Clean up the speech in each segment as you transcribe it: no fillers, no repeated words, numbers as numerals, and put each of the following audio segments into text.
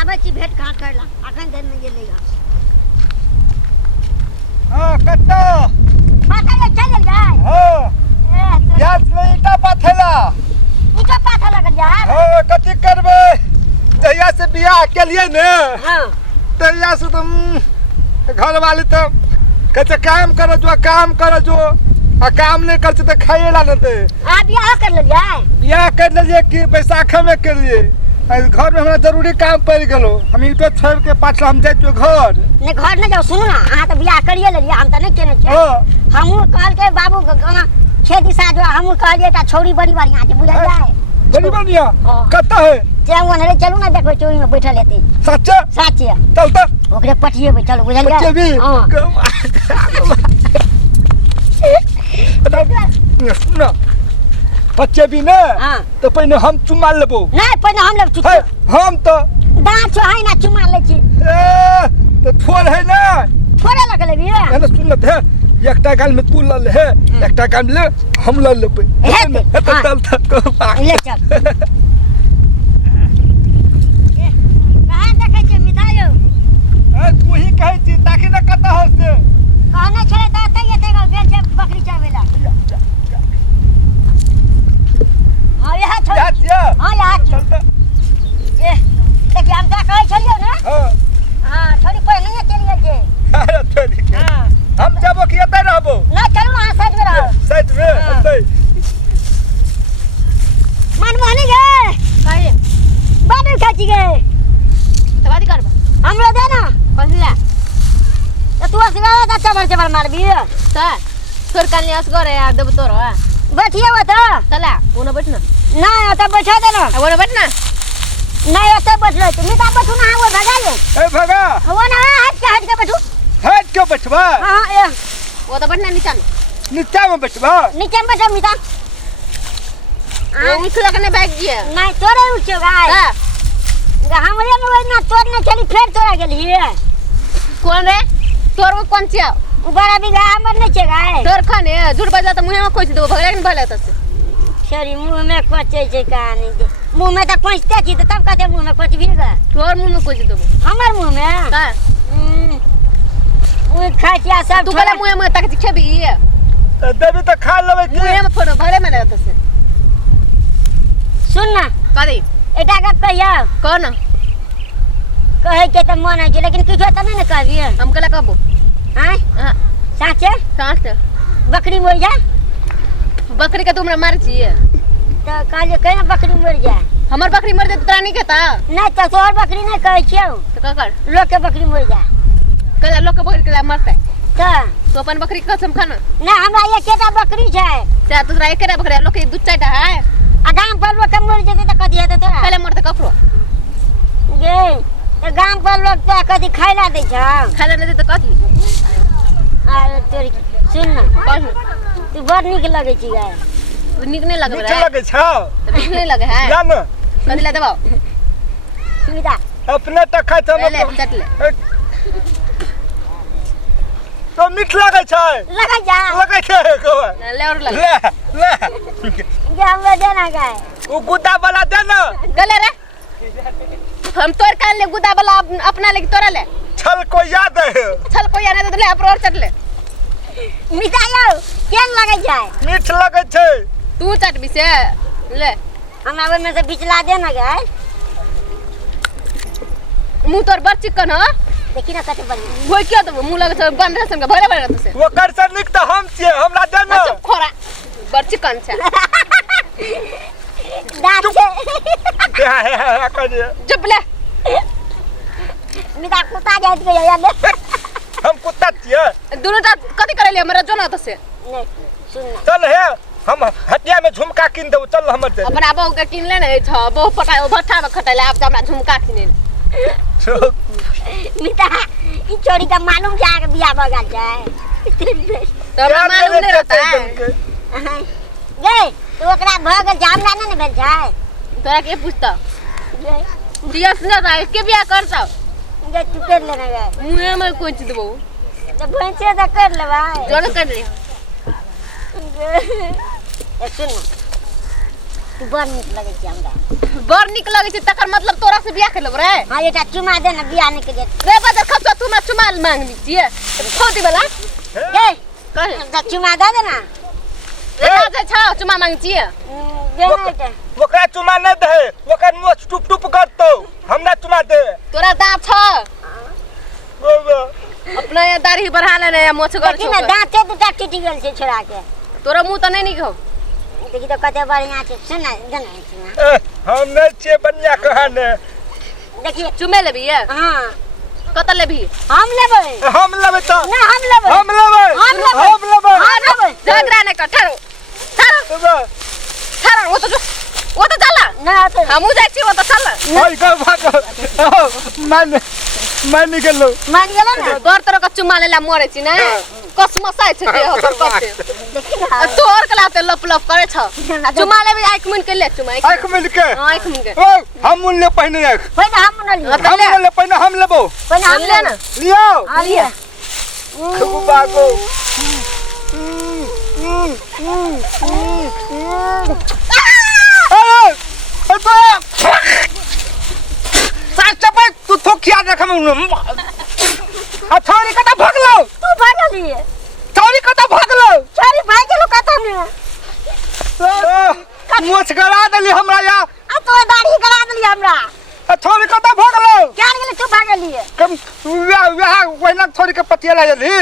आबे छी भेट घाट करला अखन देर में गेलैया हां कत्ता पाथला चल जाय हां गैस में ईटा पाथला लग जाय हां कथि करबे जहिया से बियाह के लिए ने हां तहिया से तुम घर वाली तो कहते काम करो जो आ काम नहीं करते तो खाइए ला देते आ बियाह कर लिए कि बैसाखा में कर लिए घर में हमरा जरूरी काम पड़ गेलो हम ईटो छोड़ के पाछला हम जाइतो घर ने जाओ सुनो ना अहाँ तो बियाह करिए लेलिए हम तो नहीं केने छी हमहु कहल के बाबू गाना खेती साथ हमहु कहलिए ता छोरी बड़ी बढ़िया छै बुझल जाय बड़ी बढ़िया कत्ता है जेवन रे चलू ना देखो चोरी में बैठल हेते सच्चे चल त ओकरे पटिए पे चलो बुझल जाय भी ना बच्चे भी ना तो पहले हम चुमा लेबो नहीं पहले हम लेब हम तो दांत छो है ना चुमा ले छी तो थोड़ है ना थोड़े लग लेबी है ना सुनत है एकटा गाल में तू ल ले एकटा गाल में हम ल लेबे है तो चल ले चल कहां देखे छी मिठाइयो तू ही कहै छी ताकि न कता हो से कहने छले त एते गेल छै बकरी चावेला हां यह छोड़ हां यह छोड़ ए देखि हम का कहै छलियो ना हां थोड़ी पहले नहीं चलिए जे अरे थोड़ी हां हम जाबो कि एते रहबो ना चलू ना साइड में रहो साइड में एते मनमोहनी गे काहे बाबू खाची गे तबादी करबा हमरो दे ना कहिला तू असगा दा चबर मारबी त तोर कन्या असगरे यार देब तोर बैठिए बता चला ओने बैठ ना नहीं त बैठा दे ना ओने बैठ ना नहीं त बैठ ले तुम त बैठू ना वो भगा ले ए भगा वो ना हट के बैठू हट के बैठबा हां ए वो त बैठना नीचा में बैठबा नीचे में बैठ मिता आ निकल के बैठ गया नहीं तोरे उठे गाय हमरे में वही ना तोड़ ना चली फिर तोरा गेली कौन रे तोर में कौन छिया बड़ा बिगा हमर नहीं छे गाय तोर खाने झूठ बजा त मुंह में खोज देबो भगला के भले तसे सॉरी मुंह में कोचे छे कहानी मुंह में त कोचते छी तब कहते मुंह में कोच भी गा तोर मुंह में खोज देबो हमर मुंह में का ओ खाचिया सब तू भले मुंह में तक खेबी देबी त खा लेबे कि मुंह में फोड़ो भले में तसे सुन ना कदी एटा का कहिया कौन कहे के त मन है लेकिन किछो त नहीं न कहबी हम कला कहबो हां हां साचे साथ बकरी मर जा बकरी का तुमरा मार छिए त काले कहे बकरी मर जा हमर बकरी मर जा तोरा नहीं कहता नहीं त तोर बकरी नहीं कहे छियो तो का कर लोग के बकरी मर जा कला लोग के बकरी कला मरते त तो अपन बकरी कसम खाना ना हमरा एकेटा बकरी छै से तोरा एकेटा बकरी लोग के दू चारटा है आ गांव पर लोग के मर जेते त कथि हेते तोरा पहले मरते ककरो गे त गांव पर लोग त कथि खाइला दै छ खाला नहीं दे तो कथी अरे तोरी सुन ना कौन तू बड़ निक लगे छी गाय तू निक नहीं लगे नीक लगे छ तो निक नहीं लगे है जान कथी ला देबो सुविधा अपने त खाइ छ ले चट ले तो मीठ लगे छ लगा जा लगे छ ले और लगे ले ये हमरा देना गाय ओ गुद्दा वाला दे ना गले रे हम तोर काल ले गुदा वाला अपना ले तोरा ले छल को याद है चल कोई आने दे ले अपर और चट ले मिठाइयो केन लगे जाय मीठ लगे छ तू चट भी से ले हमरा ओय में से बिचला दे ना गाय मुंह तोर बर चिकन ह देखी ना कते बड़ी वो क्या तो मुंह लगे छ बन रसन का भरे भरे तसे वो कर से निक त हम छिए हमरा दे ना चुप खोरा बर चिकन छ दांत से है कर चुप ले मिठा कुत्ता जात गया यार हम कुत्ता छिए दोनों ता कथि करे ले हमरा जोना तसे नहीं सुन ना चल हे हम हटिया में झुमका किन देबो चल हमर दे अपना बहु के किन ले ने छ बहु पटा भट्ठा में खटैले अब हमरा झुमका किने मिठा ई छोरी का मालूम जा के बियाह बगा जाए तो हमरा मालूम नहीं रहता है गे तो ओकरा भगल जामना नहीं भेल जाए तोरा के पूछता दिया सुना था के बियाह करता गे तू कर लेना गे मुंह में कोई चीज देबो जब भैंसे से कर ले भाई जोर कर ले ए सुन तू बड़ निक लगे छी हमरा बड़ निक लगे छै तकर मतलब तोरा से बियाह कर लेब रे हां एटा चुमा दे ना बियाह नहीं के दे रे बदर खपसा तू ना चुमा मांगनी छिए खोदी वाला ए कहे चुमा दे ना रे जा छ चुमा मांग छिए दे ना के ओकरा चुमा नहीं दे ओकर मुंह टुप टुप करतो हमरा चुमा दे तोरा दांत छ बाबा अपना ये दाढ़ी बढ़ा लेने या मोछ कर देखी ना दांते दुटा टूट गेल छै छोड़ा के तोरा मुंह त नहीं निक हो देखी तो कते बढ़िया छै सुन ना जना हम नहीं छे बढ़िया कहां ने देखिए चुमे लेबी ये हां कत लेबी हम लेबै तो ना हम लेबै हम लेबै हम लेबै झगड़ा नहीं कर ठहरो ठहरो ठहरो वो तो चला ना तो हमू जाय छी वो तो चल ओइ go भाग मान निकल लो मान गेला ना दर तरह का चुमा लेला मरे छी ना कसमसाय छै देह पर कते देखी ना तोर कलाते लप लप करे छ चुमा लेबी आंख मुन के ले चुमा आंख मिल के आंख मुन के ओ हम मुन ले पहिने आंख पहिने हम न लियो हम ले पहिने हम लेबो पहिने हम ले ना लियो हां लियो खूब बागो तू थोकिया रखम छोरी कता भागलो तू भागली छोरी कता भागलो छोरी भाग गेलो कता ने मुछ गला देली हमरा या आ तो दाढ़ी गला देली हमरा छोरी कता भागलो क्या गेली तू भागली कम वह वहना छोरी के पतिया ला जली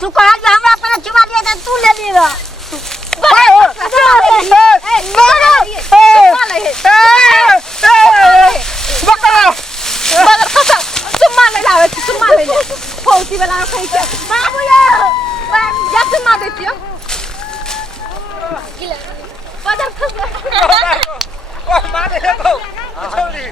तू कहा जे हमरा पर चुमा दिया त तू ले लेगा बदर खसा चुम्मा ले लावे चुम्मा ले ले फौजी वाला खाई के बाबू ये जा चुम्मा देती हो बदर खसा ओ मारे हो छोरी